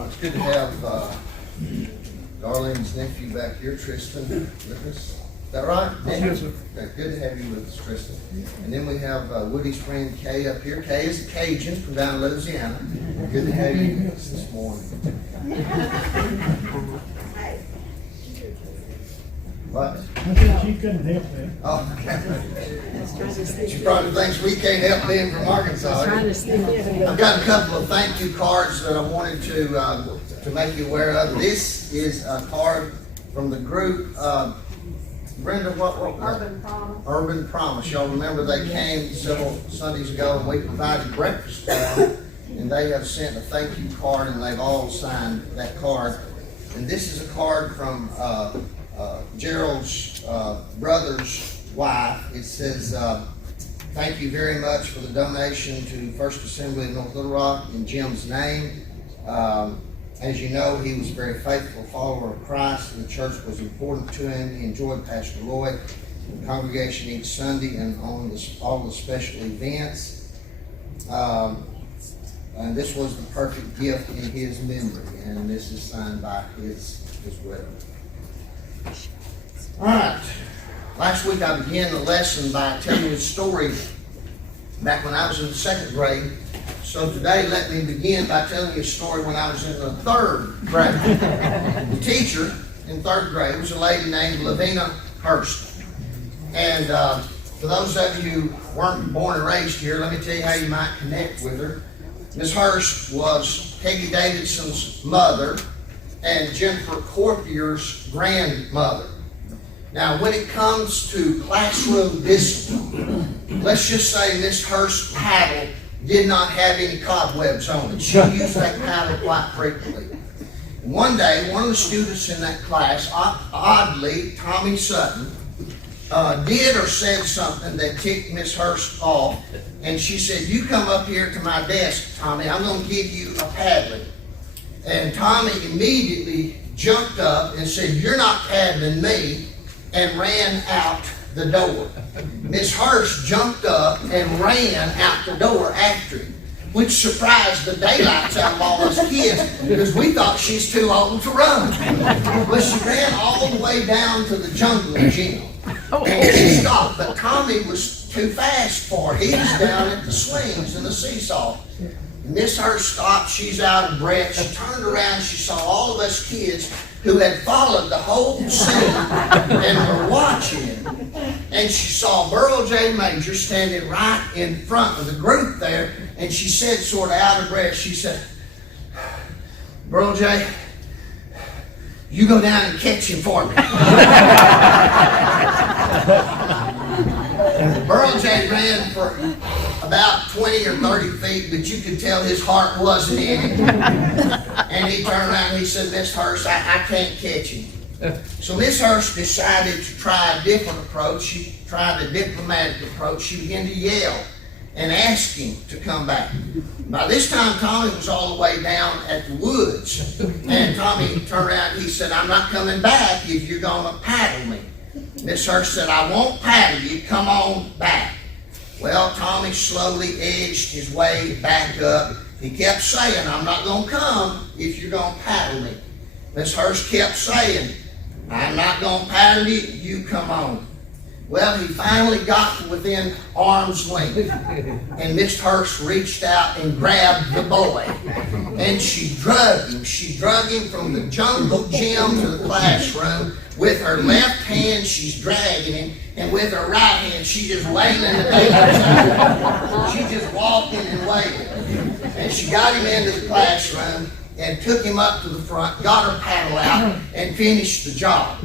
Well, it's good to have Darlene's nephew back here, Tristan, with us. Is that right? Yes, sir. Okay, good to have you with us, Tristan. And then we have Woody's friend Kay up here. Kay is a Cajun from down in Louisiana. Good to have you with us this morning. What? I said she couldn't help it. Oh, okay. She probably thinks we can't help being from Arkansas. I've got a couple of thank you cards that I wanted to make you aware of. This is a card from the group, Brenda, what? Urban Promise. Urban Promise. Y'all remember they came several Sundays ago and we provided breakfast for them. And they have sent a thank you card and they've all signed that card. And this is a card from Gerald's brother's wife. It says, thank you very much for the donation to First Assembly of North Little Rock in Jim's name. As you know, he was a very faithful follower of Christ. The church was important to him. He enjoyed Pastor Lloyd, the congregation each Sunday, and on all the special events. And this was the perfect gift in his memory. And this is signed by his widow. All right. Last week I began the lesson by telling you a story back when I was in the second grade. So today let me begin by telling you a story when I was in the third grade. The teacher in third grade was a lady named Lavina Hurst. And for those of you who weren't born and raised here, let me tell you how you might connect with her. Miss Hurst was Peggy Davidson's mother and Jennifer Corpier's grandmother. Now, when it comes to classroom discipline, let's just say Miss Hurst's paddle did not have any cobwebs on it. She used that paddle quite frequently. One day, one of the students in that class, oddly, Tommy Sutton, did or said something that ticked Miss Hurst off, and she said, "You come up here to my desk, Tommy. I'm going to give you a paddling." And Tommy immediately jumped up and said, "You're not paddling me," and ran out the door. Miss Hurst jumped up and ran out the door after him, which surprised the daylights out of all us kids because we thought she's too old to run. But she ran all the way down to the jungle gym. And she stopped, but Tommy was too fast for her. He was down at the swings and the seesaw. Miss Hurst stopped, she's out of breath. She turned around, she saw all of us kids who had followed the whole scene and were watching it. And she saw Burl J. Major standing right in front of the group there, and she said, sort of out of breath, she said, "Burl J., you go down and catch him for me." Burl J. ran for about 20 or 30 feet, but you could tell his heart wasn't in it. And he turned around and he said, "Miss Hurst, I can't catch him." So Miss Hurst decided to try a different approach. She tried a diplomatic approach. She began to yell and ask him to come back. By this time, Tommy was all the way down at the woods. And Tommy turned around and he said, "I'm not coming back if you're going to paddle me." Miss Hurst said, "I won't paddle you. Come on back." Well, Tommy slowly edged his way back up. He kept saying, "I'm not going to come if you're going to paddle me." Miss Hurst kept saying, "I'm not going to paddle you. You come on." Well, he finally got to within arm's length, and Miss Hurst reached out and grabbed the boy, and she drug him. She drug him from the jungle gym to the classroom. With her left hand, she's dragging him, and with her right hand, she's just wailing the daylights out. She's just walking and wailing. And she got him into the classroom and took him up to the front, got her paddle out, and finished the job.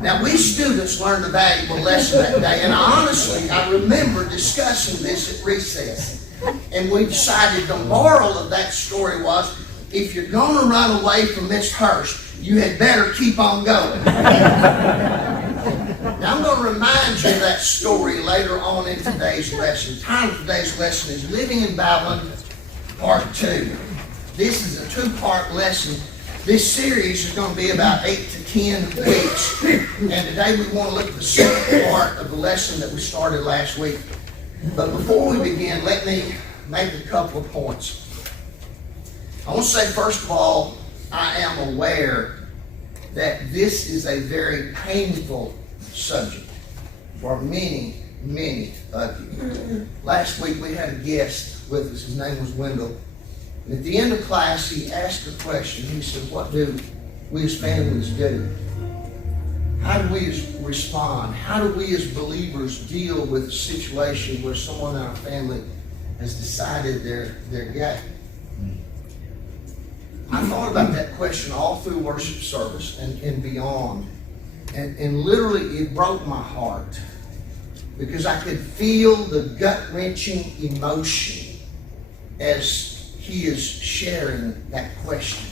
Now, we students learned a valuable lesson that day, and honestly, I remember discussing this at recess. And we decided the moral of that story was, if you're going to run away from Miss Hurst, you had better keep on going. Now, I'm going to remind you of that story later on in today's lesson. The title of today's lesson is Living in Babylon, Part 2. This is a two-part lesson. This series is going to be about 8 to 10 weeks. And today we want to look at the second part of the lesson that we started last week. But before we begin, let me make a couple of points. I want to say, first of all, I am aware that this is a very painful subject for many, many of you. Last week we had a guest with us. His name was Wendell. And at the end of class, he asked a question. He said, what do we as families do? How do we respond? How do we as believers deal with a situation where someone in our family has decided they're gay? I thought about that question all through worship service and beyond. And literally it broke my heart because I could feel the gut-wrenching emotion as he is sharing that question.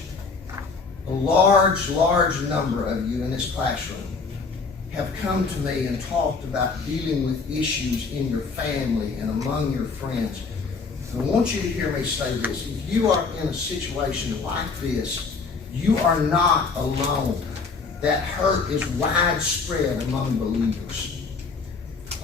A large number of you in this classroom have come to me and talked about dealing with issues in your family and among your friends. I want you to hear me say this. If you are in a situation like this, you are not alone. That hurt is widespread among believers.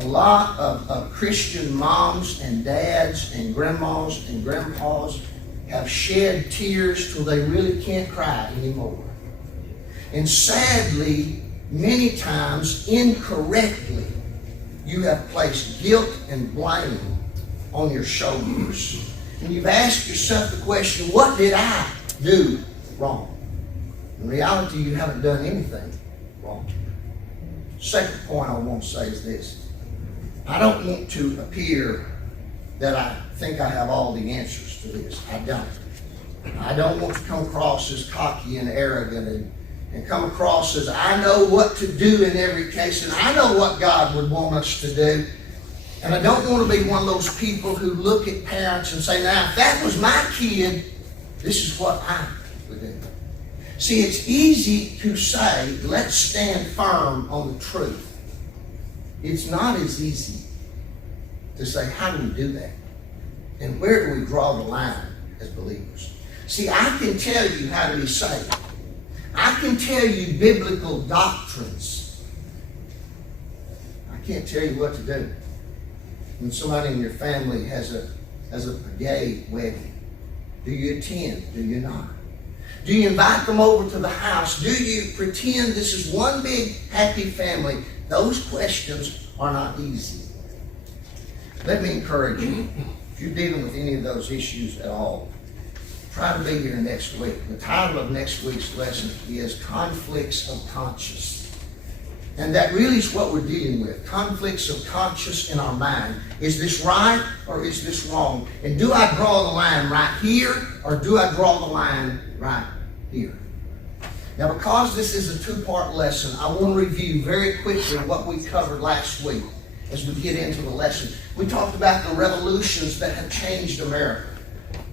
A lot of Christian moms and dads and grandmas and grandpas have shed tears till they really can't cry anymore. And sadly, many times, incorrectly, you have placed guilt and blame on your shoulders. And you've asked yourself the question, what did I do wrong? In reality, you haven't done anything wrong. Second point I want to say is this. I don't want to appear that I think I have all the answers to this. I don't. I don't want to come across as cocky and arrogant and come across as I know what to do in every case and I know what God would want us to do. And I don't want to be one of those people who look at parents and say, now, if that was my kid, this is what I would do. See, it's easy to say, let's stand firm on the truth. It's not as easy to say, how do we do that? And where do we draw the line as believers? See, I can tell you how to be saved. I can tell you biblical doctrines. I can't tell you what to do when somebody in your family has a gay wedding. Do you attend? Do you not? Do you invite them over to the house? Do you pretend this is one big happy family? Those questions are not easy. Let me encourage you, if you're dealing with any of those issues at all, try to be here next week. The title of next week's lesson is Conflicts of Conscience. And that really is what we're dealing with. Conflicts of conscience in our mind. Is this right or is this wrong? And do I draw the line right here or do I draw the line right here? Now, because this is a two-part lesson, I want to review very quickly what we covered last week as we get into the lesson. We talked about the revolutions that have changed America.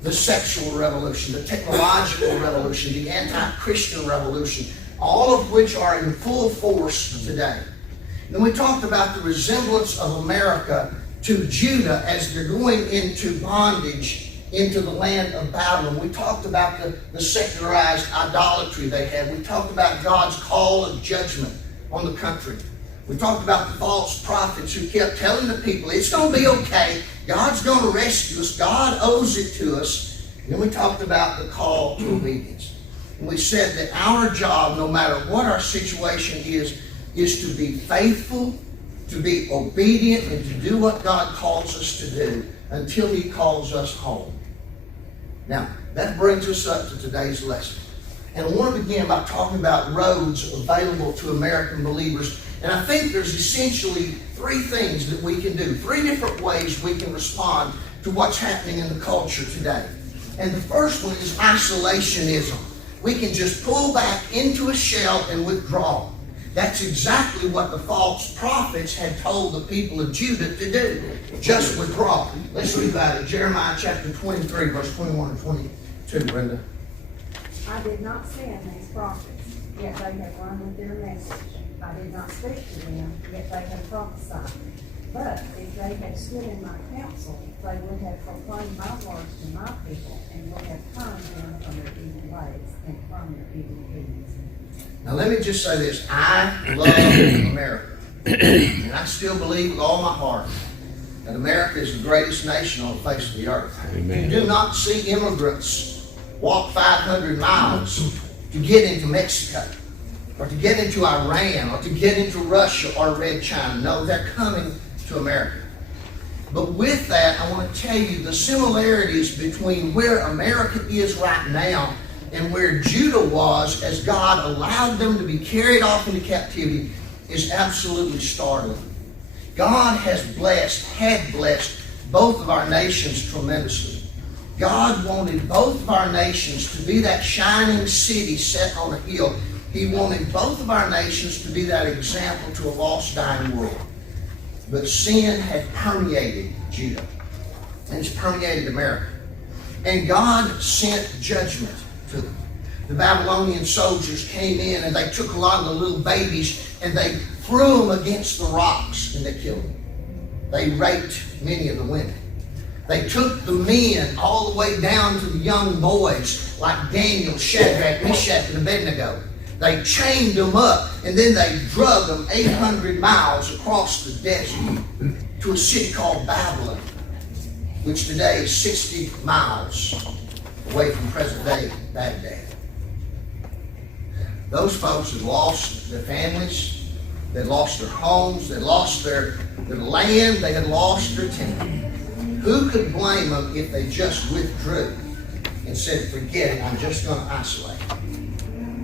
The sexual revolution, the technological revolution, the anti-Christian revolution, all of which are in full force today. Then we talked about the resemblance of America to Judah as they're going into bondage into the land of Babylon. We talked about the secularized idolatry they had. We talked about God's call of judgment on the country. We talked about the false prophets who kept telling the people, it's going to be okay. God's going to rescue us. God owes it to us. And then we talked about the call to obedience. And we said that our job, no matter what our situation is to be faithful, to be obedient, and to do what God calls us to do until He calls us home. Now, that brings us up to today's lesson. And I want to begin by talking about roads available to American believers. And I think there's essentially three things that we can do, three different ways we can respond to what's happening in the culture today. And the first one is isolationism. We can just pull back into a shell and withdraw. That's exactly what the false prophets had told the people of Judah to do. Just withdraw. Let's read about it. Jeremiah chapter 23, verse 21 and 22, Brenda. I did not send these prophets, yet they have run with their message. I did not speak to them, yet they have prophesied. But if they had stood in my counsel, they would have proclaimed my words to my people and would have turned them from their evil ways and from their evil deeds. Now let me just say this. I love America. And I still believe with all my heart that America is the greatest nation on the face of the earth. Amen. You do not see immigrants walk 500 miles to get into Mexico, or to get into Iran, or to get into Russia or Red China. No, they're coming to America. But with that, I want to tell you the similarities between where America is right now and where Judah was as God allowed them to be carried off into captivity is absolutely startling. God had blessed both of our nations tremendously. God wanted both of our nations to be that shining city set on a hill. He wanted both of our nations to be that example to a lost, dying world. But sin had permeated Judah, and it's permeated America. And God sent judgment to them. The Babylonian soldiers came in and they took a lot of the little babies and they threw them against the rocks and they killed them. They raped many of the women. They took the men all the way down to the young boys like Daniel, Shadrach, Meshach, and Abednego. They chained them up and then they drug them 800 miles across the desert to a city called Babylon, which today is 60 miles away from present-day Baghdad. Those folks had lost their families, they lost their homes, they lost their land, they had lost their temple. Who could blame them if they just withdrew and said, forget it, I'm just going to isolate?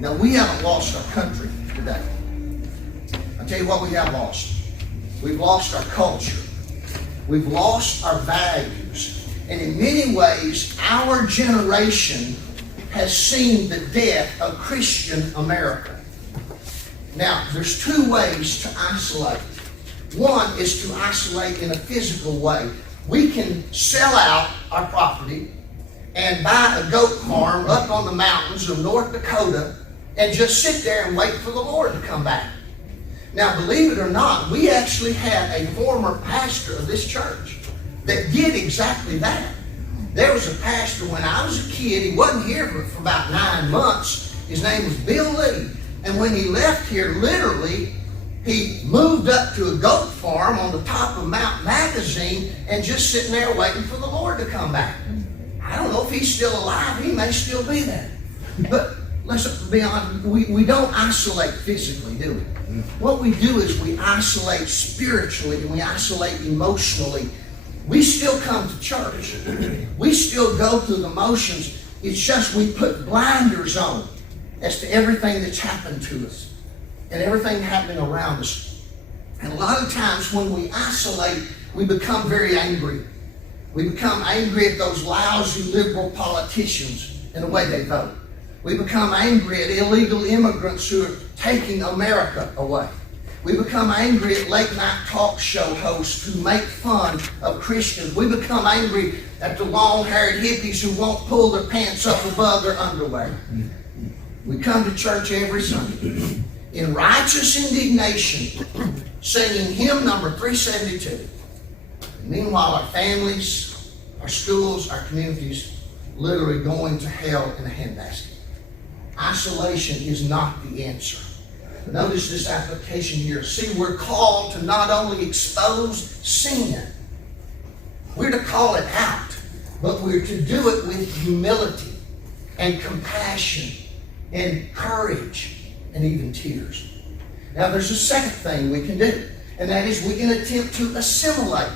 Now, we haven't lost our country today. I'll tell you what we have lost. We've lost our culture. We've lost our values. And in many ways, our generation has seen the death of Christian America. Now, there's two ways to isolate. One is to isolate in a physical way. We can sell out our property and buy a goat farm up on the mountains of North Dakota and just sit there and wait for the Lord to come back. Now, believe it or not, we actually had a former pastor of this church that did exactly that. There was a pastor when I was a kid. He wasn't here for about 9 months. His name was Bill Lee. And when he left here, literally, he moved up to a goat farm on the top of Mount Magazine and just sitting there waiting for the Lord to come back. I don't know if he's still alive. He may still be there. But let's be honest, we don't isolate physically, do we? What we do is we isolate spiritually and we isolate emotionally. We still come to church. We still go through the motions. It's just we put blinders on as to everything that's happened to us and everything happening around us. And a lot of times when we isolate, we become very angry. We become angry at those lousy liberal politicians and the way they vote. We become angry at illegal immigrants who are taking America away. We become angry at late-night talk show hosts who make fun of Christians. We become angry at the long-haired hippies who won't pull their pants up above their underwear. We come to church every Sunday in righteous indignation, singing hymn number 372. And meanwhile, our families, our schools, our communities, literally going to hell in a handbasket. Isolation is not the answer. Notice this application here. See, we're called to not only expose sin, we're to call it out, but we're to do it with humility and compassion and courage and even tears. Now, there's a second thing we can do, and that is we can attempt to assimilate.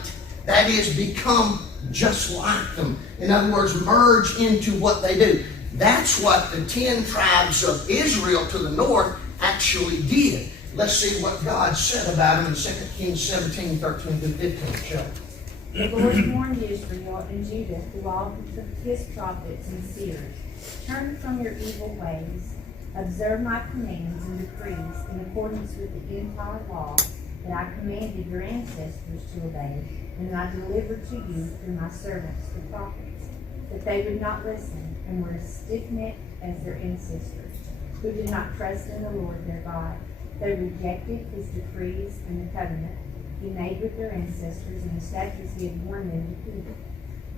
That is, become just like them. In other words, merge into what they do. That's what the 10 tribes of Israel to the north actually did. Let's see what God said about them in 2 Kings 17, 13 to 15. Show. The Lord warned Israel and Judah through all his prophets and seers. Turn from your evil ways, observe my commands and decrees in accordance with the entire law that I commanded your ancestors to obey, and I delivered to you through my servants the prophets. But they would not listen, and were as stiff-necked as their ancestors, who did not trust in the Lord their God. They rejected his decrees and the covenant he made with their ancestors and the statutes he had warned them to keep.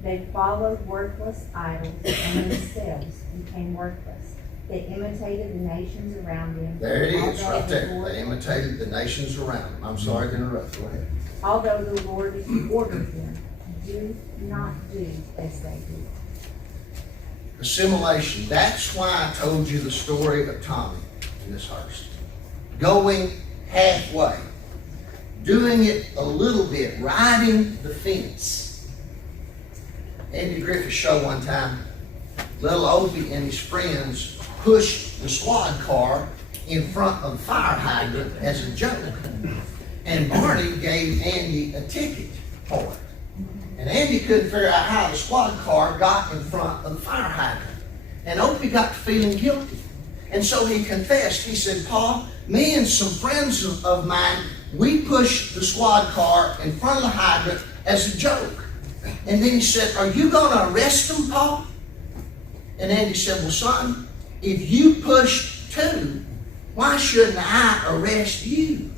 They followed worthless idols and themselves became worthless. They imitated the nations around them. There it is, right there. Lord, They imitated the nations around them. I'm sorry to interrupt. Go ahead. although the Lord ordered them, do not do as they do. Assimilation. That's why I told you the story of Tommy in this hearse. Going halfway. Doing it a little bit. Riding the fence. Andy Griffith's show one time, little Opie and his friends pushed the squad car in front of the fire hydrant as a joke. And Barney gave Andy a ticket for it. And Andy couldn't figure out how the squad car got in front of the fire hydrant. And Opie got to feeling guilty. And so he confessed. He said, "Pa, me and some friends of mine, we pushed the squad car in front of the hydrant as a joke." And then he said, "Are you going to arrest them, Pa?" And Andy said, "Well, son, if you pushed too, why shouldn't I arrest you?"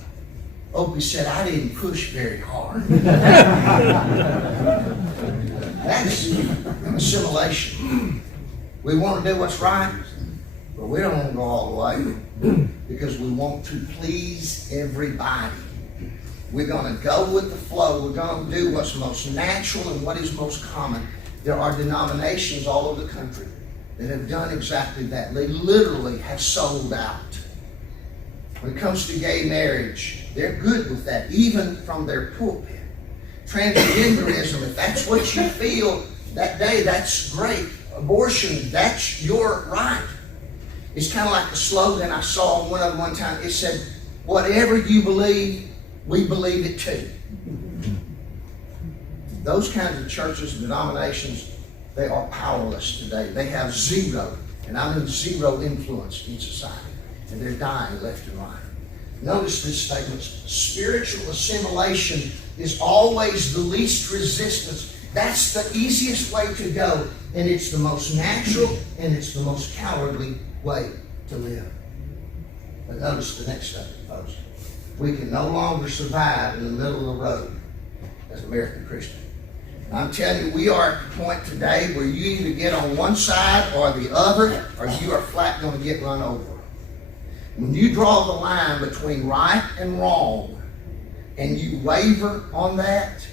Opie said, "I didn't push very hard." That's assimilation. We want to do what's right, but we don't want to go all the way because we want to please everybody. We're going to go with the flow. We're going to do what's most natural and what is most common. There are denominations all over the country that have done exactly that. They literally have sold out. When it comes to gay marriage, they're good with that, even from their pulpit. Transgenderism, if that's what you feel that day, that's great. Abortion, that's your right. It's kind of like the slogan I saw one time. It said, "Whatever you believe, we believe it too." Those kinds of churches and denominations, they are powerless today. They have zero, and I mean zero influence in society. And they're dying left and right. Notice this statement. Spiritual assimilation is always the least resistance. That's the easiest way to go. And it's the most natural and it's the most cowardly way to live. But notice the next statement, folks. We can no longer survive in the middle of the road as American Christians. I'm telling you, we are at the point today where you either get on one side or the other, or you are flat going to get run over. When you draw the line between right and wrong, and you waver on that,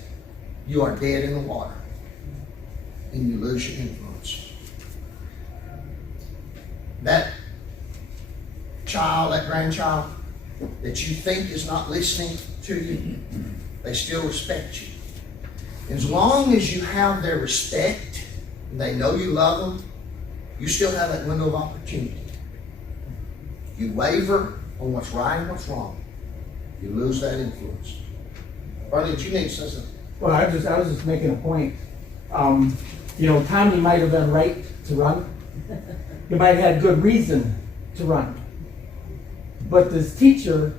you are dead in the water. And you lose your influence. That child, that grandchild, that you think is not listening to you, they still respect you. As long as you have their respect, and they know you love them, you still have that window of opportunity. You waver on what's right and what's wrong, you lose that influence. Barney, did you need to say something? Well, I was just making a point. Tommy might have been right to run. He might have had good reason to run. But this teacher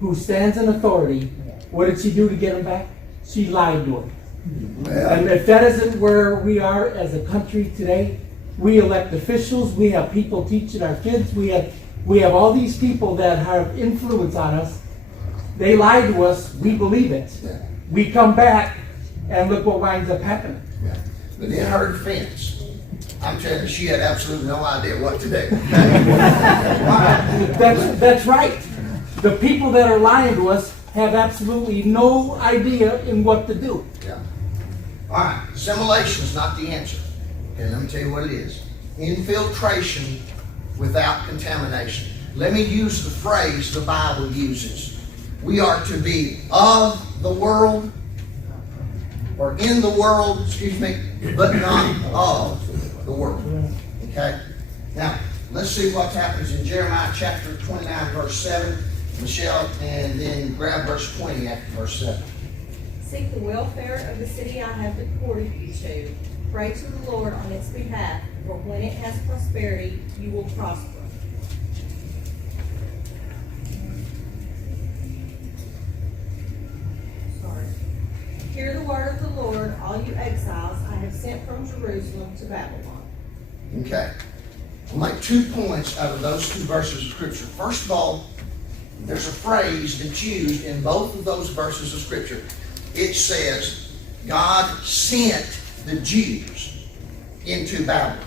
who stands in authority, what did she do to get him back? She lied to him. Well, And if that isn't where we are as a country today, we elect officials, we have people teaching our kids, we have all these people that have influence on us. They lie to us, we believe it. Yeah. We come back, and look what winds up happening. Yeah. But in her defense, I'm telling you, she had absolutely no idea what to do. That's right. The people that are lying to us have absolutely no idea in what to do. Yeah. All right. Assimilation is not the answer. Okay, let me tell you what it is. Infiltration without contamination. Let me use the phrase the Bible uses. We are to be of the world, or in the world, but not of the world. Okay? Now, let's see what happens in Jeremiah chapter 29, verse 7. Michelle, and then grab verse 20 after verse 7. Seek the welfare of the city I have deported you to. Pray to the Lord on its behalf, for when it has prosperity, you will prosper. Hear the word of the Lord, all you exiles I have sent from Jerusalem to Babylon. Okay. I'll make 2 points out of those 2 verses of Scripture. First of all, there's a phrase that's used in both of those verses of Scripture. It says, God sent the Jews into Babylon.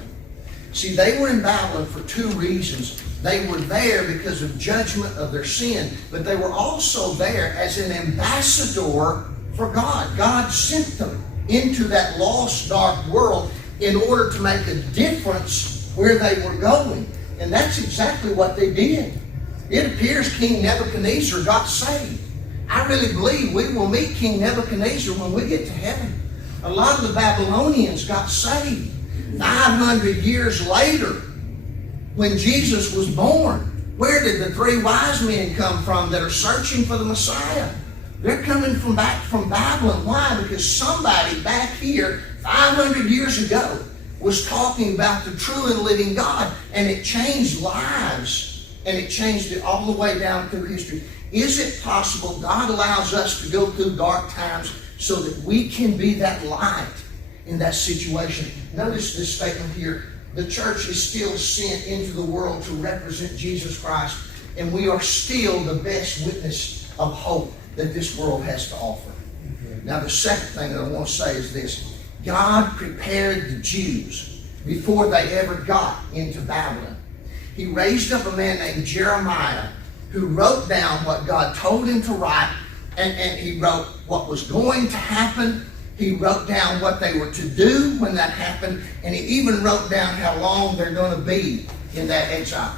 See, they were in Babylon for 2 reasons. They were there because of judgment of their sin, but they were also there as an ambassador for God. God sent them into that lost, dark world in order to make a difference where they were going. And that's exactly what they did. It appears King Nebuchadnezzar got saved. I really believe we will meet King Nebuchadnezzar when we get to heaven. A lot of the Babylonians got saved 500 years later when Jesus was born. Where did the three wise men come from that are searching for the Messiah? They're coming from back from Babylon. Why? Because somebody back here 500 years ago was talking about the true and living God, and it changed lives, and it changed it all the way down through history. Is it possible God allows us to go through dark times so that we can be that light in that situation? Notice this statement here. The church is still sent into the world to represent Jesus Christ, and we are still the best witness of hope that this world has to offer. Now, the second thing that I want to say is this. God prepared the Jews before they ever got into Babylon. He raised up a man named Jeremiah who wrote down what God told him to write, and he wrote what was going to happen. He wrote down what they were to do when that happened, and he even wrote down how long they're going to be in that exile.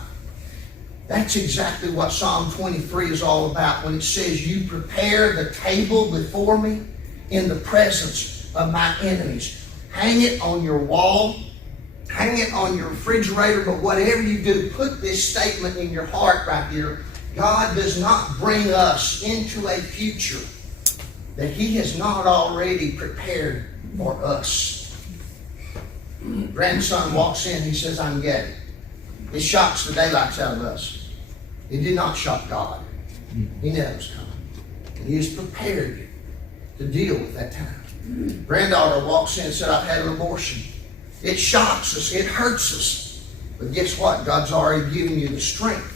That's exactly what Psalm 23 is all about when it says, you prepare the table before me in the presence of my enemies. Hang it on your wall, hang it on your refrigerator, but whatever you do, put this statement in your heart right here. God does not bring us into a future that He has not already prepared for us. Grandson walks in, he says, I'm gay. It shocks the daylights out of us. It did not shock God. He knew it was coming. And He has prepared you to deal with that time. Granddaughter walks in and said, I've had an abortion. It shocks us. It hurts us. But guess what? God's already given you the strength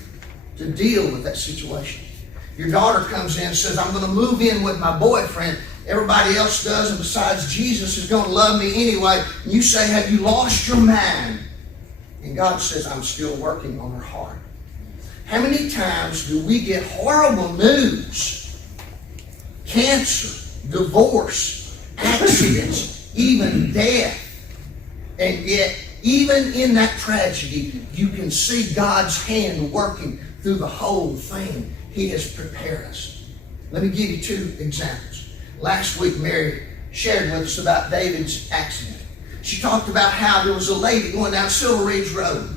to deal with that situation. Your daughter comes in and says, I'm going to move in with my boyfriend. Everybody else does, and besides, Jesus is going to love me anyway. And you say, have you lost your mind? And God says, I'm still working on her heart. How many times do we get horrible news? Cancer, divorce, accidents, even death. And yet, even in that tragedy, you can see God's hand working through the whole thing. He has prepared us. Let me give you two examples. Last week, Mary shared with us about David's accident. She talked about how there was a lady going down Silver Ridge Road,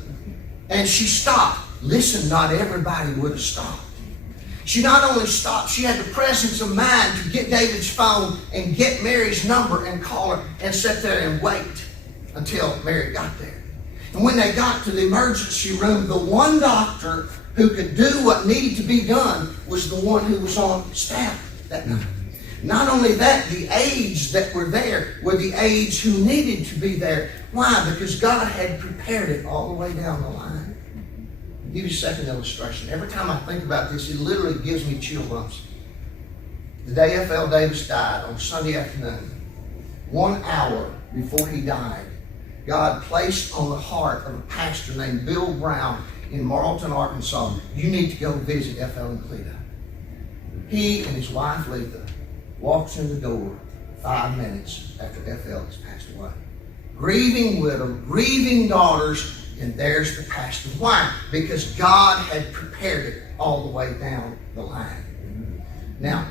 and she stopped. Listen, not everybody would have stopped. She not only stopped, she had the presence of mind to get David's phone and get Mary's number and call her and sit there and wait until Mary got there. And when they got to the emergency room, the one doctor who could do what needed to be done was the one who was on staff that night. Not only that, the aides that were there were the aides who needed to be there. Why? Because God had prepared it all the way down the line. I'll give you a second illustration. Every time I think about this, it literally gives me chill bumps. The day F.L. Davis died on Sunday afternoon, 1 hour before he died, God placed on the heart of a pastor named Bill Brown in Marlton, Arkansas, you need to go visit F.L. and Cleta. He and his wife, Letha, walks in the door 5 minutes after F.L. has passed away. Grieving widow, grieving daughters, and there's the pastor. Why? Because God had prepared it all the way down the line. Now,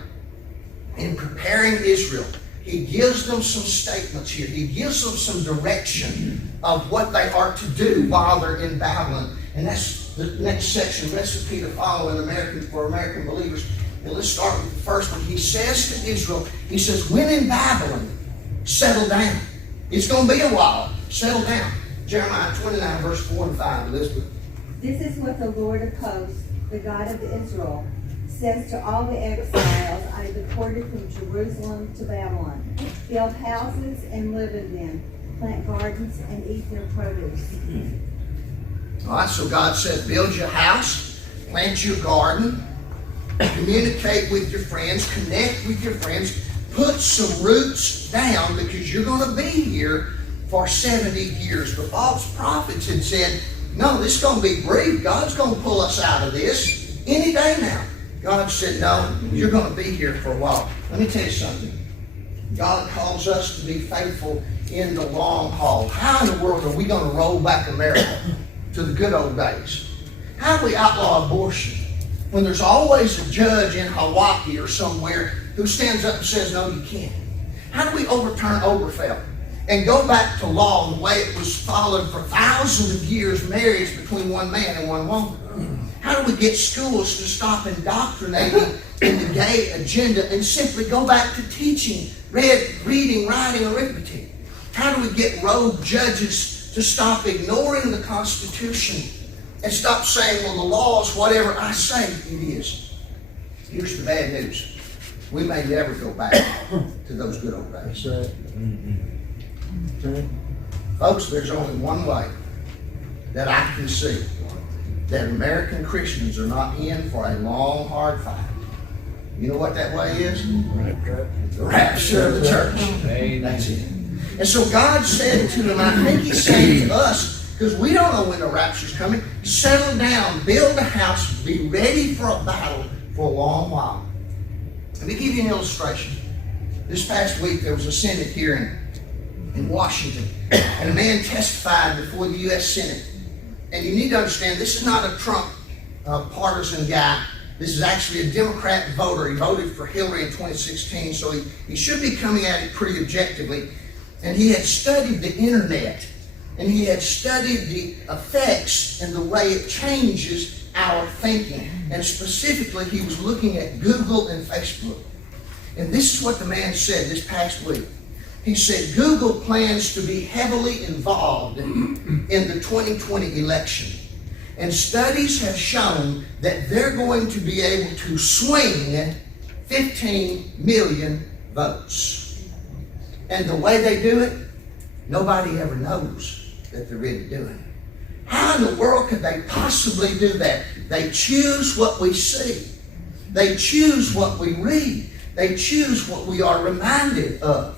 in preparing Israel, He gives them some statements here. He gives them some direction of what they are to do while they're in Babylon. And that's the next section, recipe to follow for American believers. And let's start with the first one. He says to Israel, He says, when in Babylon, settle down. It's going to be a while. Settle down. Jeremiah 29, verse 4 and 5, Elizabeth. This is what the Lord of hosts, the God of Israel, says to all the exiles I have deported from Jerusalem to Babylon. Build houses and live in them. Plant gardens and eat their produce. All right, so God says, build your house, plant your garden, communicate with your friends, connect with your friends, put some roots down because you're going to be here for 70 years. The false prophets had said, no, this is going to be brief. God's going to pull us out of this any day now. God said, no, you're going to be here for a while. Let me tell you something. God calls us to be faithful in the long haul. How in the world are we going to roll back America to the good old days? How do we outlaw abortion when there's always a judge in Hawaii or somewhere who stands up and says, no, you can't? How do we overturn Obergefell and go back to law the way it was followed for thousands of years, marriage between one man and one woman? How do we get schools to stop indoctrinating in the gay agenda and simply go back to teaching reading, writing, arithmetic? How do we get rogue judges to stop ignoring the Constitution and stop saying, well, the law is whatever I say it is? Here's the bad news. We may never go back to those good old days. Folks, there's only one way that I can see that American Christians are not in for a long, hard fight. You know what that way is? The rapture of the church. That's it. And so God said to them, I think He's saying to us, because we don't know when the rapture's coming, settle down, build a house, be ready for a battle for a long while. Let me give you an illustration. This past week there was a Senate hearing in Washington, and a man testified before the U.S. Senate. And you need to understand, this is not a Trump partisan guy. This is actually a Democrat voter. He voted for Hillary in 2016, so he should be coming at it pretty objectively. And he had studied the internet, and he had studied the effects and the way it changes our thinking. And specifically, he was looking at Google and Facebook. And this is what the man said this past week. He said, Google plans to be heavily involved in the 2020 election. And studies have shown that they're going to be able to swing 15 million votes. And the way they do it, nobody ever knows that they're really doing it. How in the world could they possibly do that? They choose what we see. They choose what we read. They choose what we are reminded of.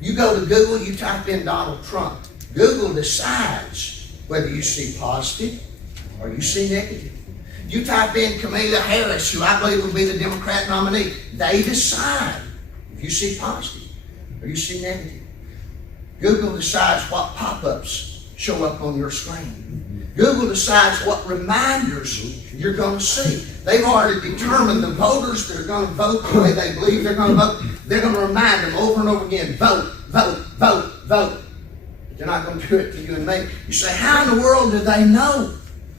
You go to Google, you type in Donald Trump. Google decides whether you see positive or you see negative. You type in Kamala Harris, who I believe will be the Democrat nominee. They decide if you see positive or you see negative. Google decides what pop-ups show up on your screen. Google decides what reminders you're going to see. They've already determined the voters that are going to vote the way they believe they're going to vote. They're going to remind them over and over again, vote, vote, vote, vote. But they're not going to do it to you and me. You say, how in the world do they know?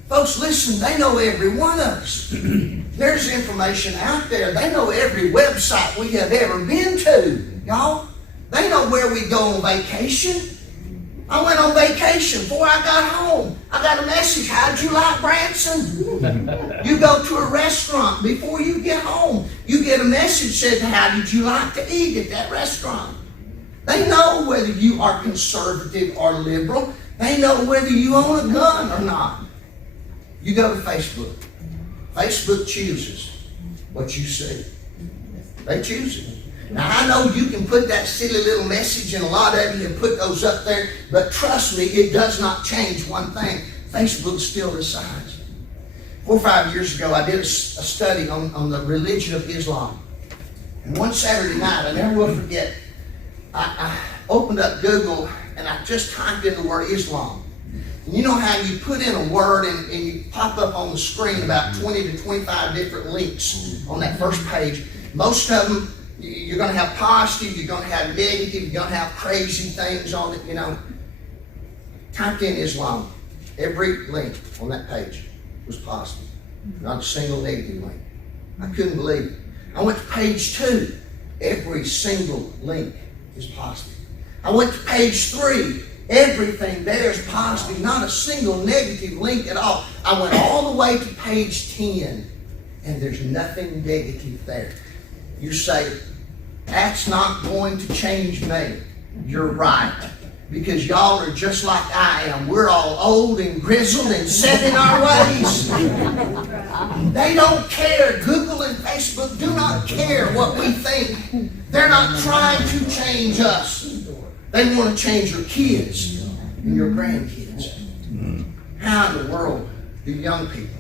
Folks, listen, they know every one of us. There's information out there. They know every website we have ever been to, y'all. They know where we go on vacation. I went on vacation. Before I got home, I got a message. How'd you like Branson? You go to a restaurant. Before you get home, you get a message that says, how did you like to eat at that restaurant? They know whether you are conservative or liberal. They know whether you own a gun or not. You go to Facebook. Facebook chooses what you see. They choose it. Now, I know you can put that silly little message, and a lot of you have put those up there, but trust me, it does not change one thing. Facebook still decides. 4 or 5 years ago, I did a study on the religion of Islam. And one Saturday night, I never will forget, I opened up Google, and I just typed in the word Islam. And you know how you put in a word, and you pop up on the screen about 20 to 25 different links on that first page. Most of them, you're going to have positive, you're going to have negative, you're going to have crazy things on it, you know. Typed in Islam. Every link on that page was positive. Not a single negative link. I couldn't believe it. I went to page 2. Every single link is positive. I went to page 3. Everything there is positive. Not a single negative link at all. I went all the way to page 10, and there's nothing negative there. You say, that's not going to change me. You're right. Because y'all are just like I am. We're all old and grizzled and set in our ways. They don't care. Google and Facebook do not care what we think. They're not trying to change us. They want to change your kids and your grandkids. How in the world do young people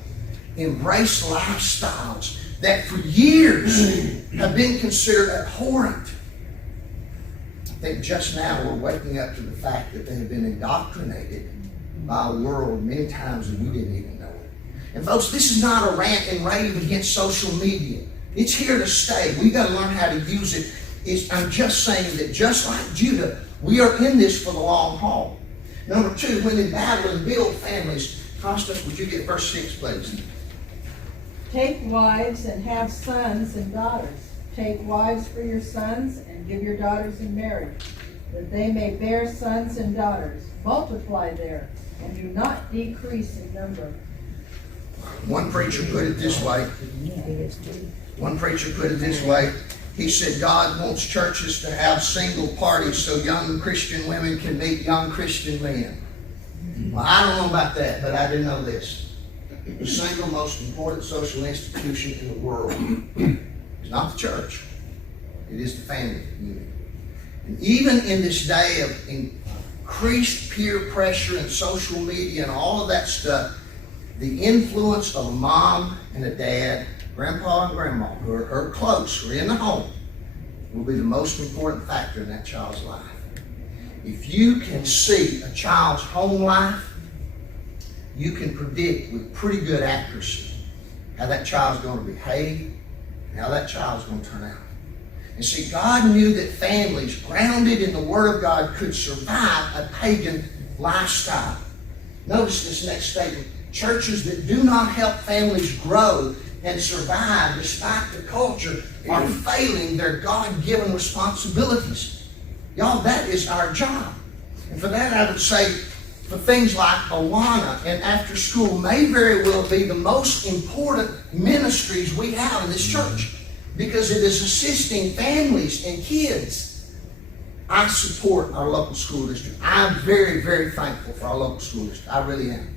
embrace lifestyles that for years have been considered abhorrent? I think just now we're waking up to the fact that they have been indoctrinated by a world many times that we didn't even know it. And folks, this is not a rant and rave against social media. It's here to stay. We've got to learn how to use it. I'm just saying that just like Judah, we are in this for the long haul. Number two, when in battle and build families. Constance, would you get verse 6, please? Take wives and have sons and daughters. Take wives for your sons and give your daughters in marriage, that they may bear sons and daughters. Multiply there, and do not decrease in number. One preacher put it this way. He said, God wants churches to have single parties so young Christian women can meet young Christian men. Well, I don't know about that, but I do know this. The single most important social institution in the world is not the church. It is the family community. And even in this day of increased peer pressure and social media and all of that stuff, the influence of a mom and a dad, grandpa and grandma, who are close, who are in the home, will be the most important factor in that child's life. If you can see a child's home life, you can predict with pretty good accuracy how that child's going to behave and how that child's going to turn out. And see, God knew that families grounded in the Word of God could survive a pagan lifestyle. Notice this next statement. Churches that do not help families grow and survive despite the culture are failing their God-given responsibilities. Y'all, that is our job. And for that, I would say, for things like Awana and after school may very well be the most important ministries we have in this church, because it is assisting families and kids. I support our local school district. I'm very, very thankful for our local school district. I really am.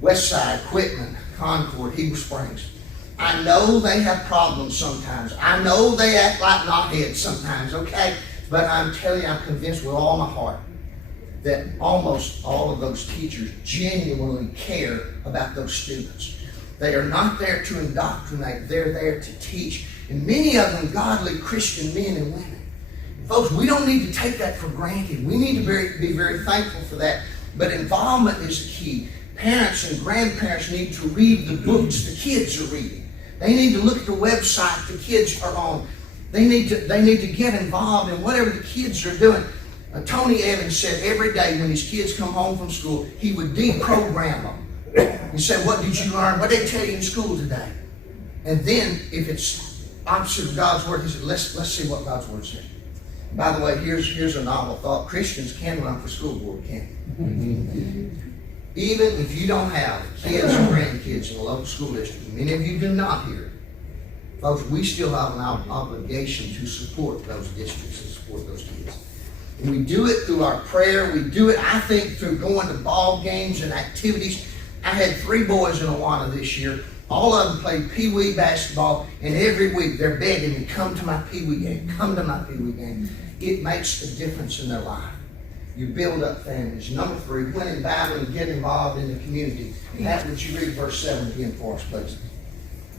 Westside, Quitman, Concord, Heber Springs. I know they have problems sometimes. I know they act like knotheads sometimes, okay? But I'm telling you, I'm convinced with all my heart that almost all of those teachers genuinely care about those students. They are not there to indoctrinate. They're there to teach. And many of them godly Christian men and women. Folks, we don't need to take that for granted. We need to be very thankful for that. But involvement is the key. Parents and grandparents need to read the books the kids are reading. They need to look at the website the kids are on. They need to get involved in whatever the kids are doing. Tony Evans said every day when his kids come home from school, he would deprogram them. He said, what did you learn? What did they tell you in school today? And then if it's opposite of God's Word, he said, let's see what God's Word says. By the way, here's a novel thought. Christians can run for school board, can't they? Even if you don't have kids or grandkids in the local school district, many of you do not here, folks, we still have an obligation to support those districts and support those kids. And we do it through our prayer. We do it, I think, through going to ball games and activities. I had 3 boys in Awana this year. All of them played Pee-wee basketball, and every week they're begging me, come to my Pee-wee game, come to my Pee-wee game. It makes a difference in their life. You build up families. Number 3, when in battle and get involved in the community. Pat, would you read verse 7 again for us, please?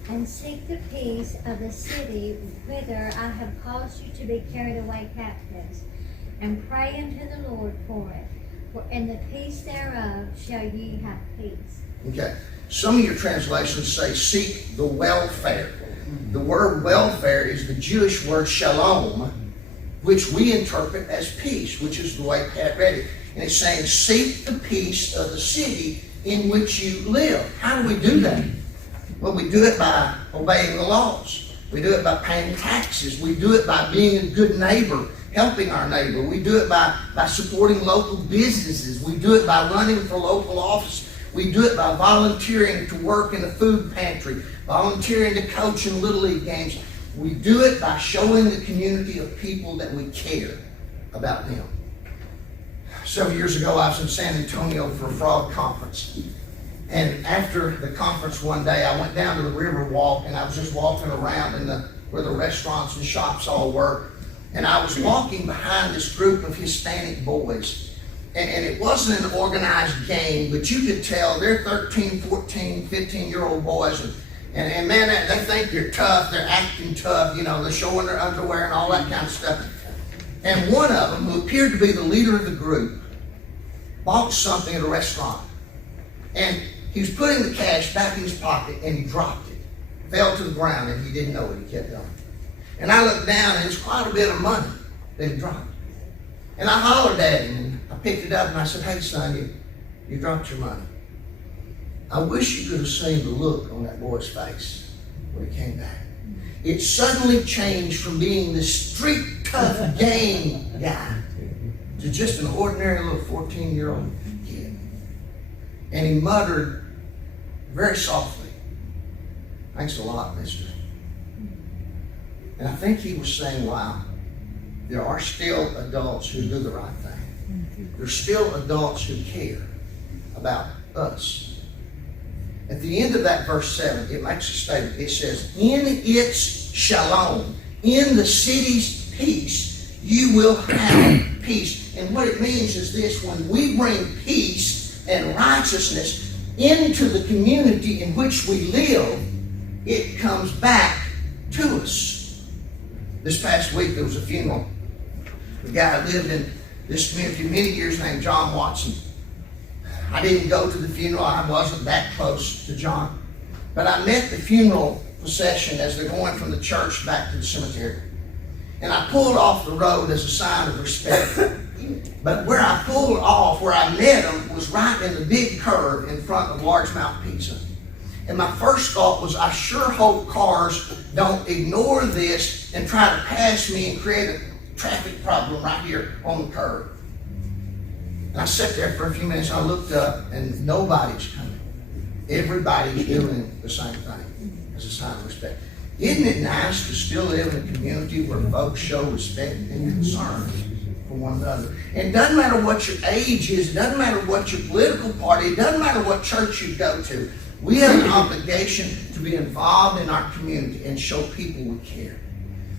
And seek the peace of the city whither I have caused you to be carried away captives, and pray unto the Lord for it. For in the peace thereof shall ye have peace. Okay. Some of your translations say seek the welfare. The word welfare is the Jewish word shalom, which we interpret as peace, which is the way Pat read it. And it's saying seek the peace of the city in which you live. How do we do that? Well, we do it by obeying the laws. We do it by paying taxes. We do it by being a good neighbor, helping our neighbor. We do it by supporting local businesses. We do it by running for local office. We do it by volunteering to work in a food pantry, volunteering to coach in Little League games. We do it by showing the community of people that we care about them. Several years ago, I was in San Antonio for a frog conference. And after the conference one day, I went down to the river walk, and I was just walking around where the restaurants and shops all were. And I was walking behind this group of Hispanic boys. And it wasn't an organized game, but you could tell they're 13, 14, 15-year-old boys. And man, they think they're tough. They're acting tough. You know, they're showing their underwear and all that kind of stuff. And one of them, who appeared to be the leader of the group, bought something at a restaurant. And he was putting the cash back in his pocket and he dropped it. Fell to the ground and he didn't know it. He kept going. And I looked down and it's quite a bit of money that he dropped. And I hollered at him and I picked it up and I said, "Hey son, you dropped your money." I wish you could have seen the look on that boy's face when he came back. It suddenly changed from being this street tough gang guy to just an ordinary little 14-year-old kid. And he muttered very softly, "Thanks a lot, mister." And I think he was saying, wow, there are still adults who do the right thing. There's still adults who care about us. At the end of that verse 7, it makes a statement. It says, "In its shalom, in the city's peace, you will have peace." And what it means is this: when we bring peace and righteousness into the community in which we live, it comes back to us. This past week there was a funeral. The guy lived in this community many years named John Watson. I didn't go to the funeral. I wasn't that close to John. But I met the funeral procession as they're going from the church back to the cemetery. And I pulled off the road as a sign of respect. But where I pulled off, where I met him, was right in the big curve in front of Largemouth Pizza. And my first thought was, I sure hope cars don't ignore this and try to pass me and create a traffic problem right here on the curb. And I sat there for a few minutes and I looked up and nobody's coming. Everybody's doing the same thing as a sign of respect. Isn't it nice to still live in a community where folks show respect and concern for one another? And it doesn't matter what your age is, it doesn't matter what your political party, it doesn't matter what church you go to. We have an obligation to be involved in our community and show people we care.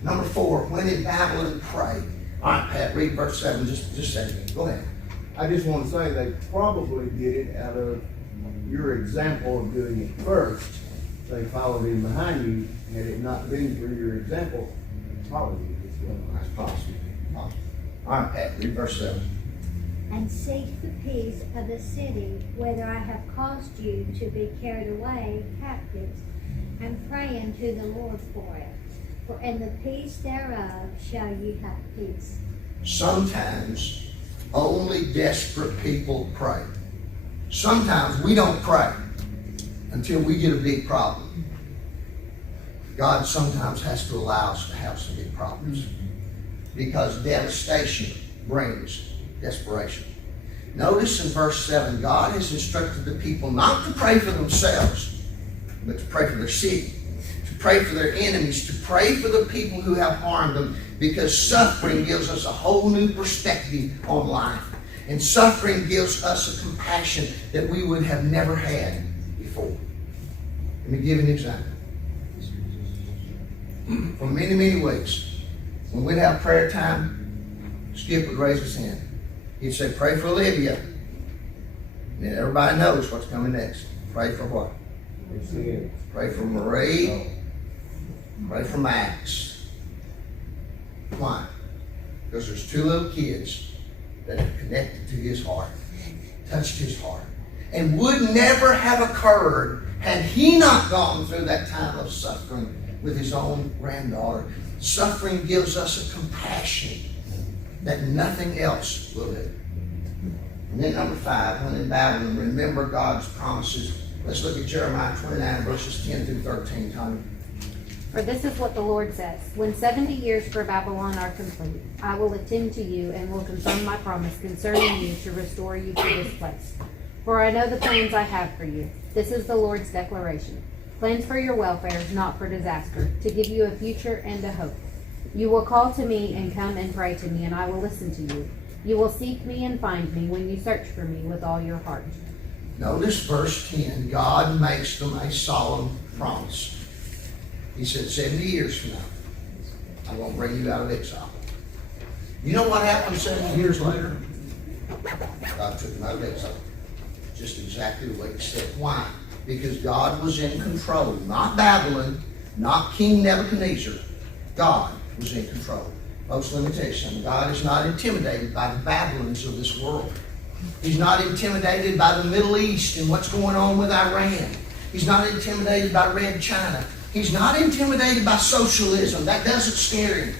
Number 4, when in Babylon, pray. All right, Pat, read verse 7 just a second. Go ahead. I just want to say they probably did it out of your example of doing it first. They followed in behind you. Had it not been for your example, probably this way. That's possible. All right, Pat, read verse 7. And seek the peace of the city, whither I have caused you to be carried away captives, and pray unto the Lord for it. For in the peace thereof shall you have peace. Sometimes only desperate people pray. Sometimes we don't pray until we get a big problem. God sometimes has to allow us to have some big problems because devastation brings desperation. Notice in verse 7, God has instructed the people not to pray for themselves, but to pray for their city, to pray for their enemies, to pray for the people who have harmed them, because suffering gives us a whole new perspective on life. And suffering gives us a compassion that we would have never had before. Let me give you an example. For many, many weeks, when we'd have prayer time, Skip would raise his hand. He'd say, "Pray for Olivia." And then everybody knows what's coming next. Pray for what? Pray for Marie. Pray for Max. Why? Because there's 2 little kids that have connected to his heart, touched his heart, and would never have occurred had he not gone through that time of suffering with his own granddaughter. Suffering gives us a compassion that nothing else will do. And then number 5, when in Babylon, remember God's promises. Let's look at Jeremiah 29, verses 10 through 13, Tommy. For this is what the Lord says: when 70 years for Babylon are complete, I will attend to you and will confirm my promise concerning you to restore you to this place. For I know the plans I have for you. This is the Lord's declaration. Plans for your welfare, not for disaster, to give you a future and a hope. You will call to me and come and pray to me, and I will listen to you. You will seek me and find me when you search for me with all your heart. Notice verse 10. God makes them a solemn promise. He said, 70 years from now, I'm going to bring you out of exile. You know what happened 70 years later? God took them out of exile. Just exactly the way he said. Why? Because God was in control. Not Babylon, not King Nebuchadnezzar. God was in control. Folks, let me tell you something. God is not intimidated by the Babylons of this world. He's not intimidated by the Middle East and what's going on with Iran. He's not intimidated by Red China. He's not intimidated by socialism. That doesn't scare him.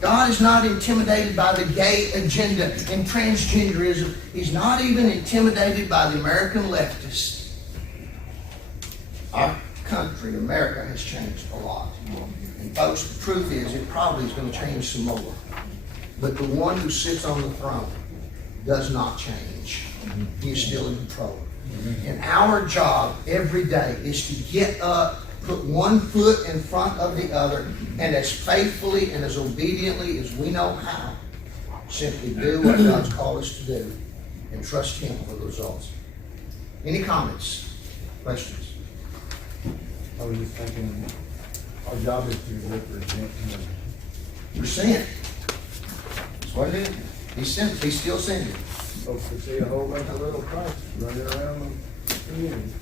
God is not intimidated by the gay agenda and transgenderism. He's not even intimidated by the American leftists. Our country, America, has changed a lot. And folks, the truth is, it probably is going to change some more. But the one who sits on the throne does not change. He is still in control. And our job every day is to get up, put one foot in front of the other, and as faithfully and as obediently as we know how, simply do what God's called us to do and trust Him for the results. Any comments? Questions? I was just thinking, our job is to represent him. You're sent. That's what it is. He's sent. He's still sending. Folks could see a whole bunch of little Christs running around the community.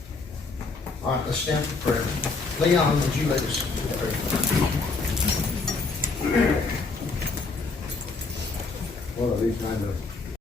All right, let's stand for prayer. Leon, would you lead us in prayer? One of these kind of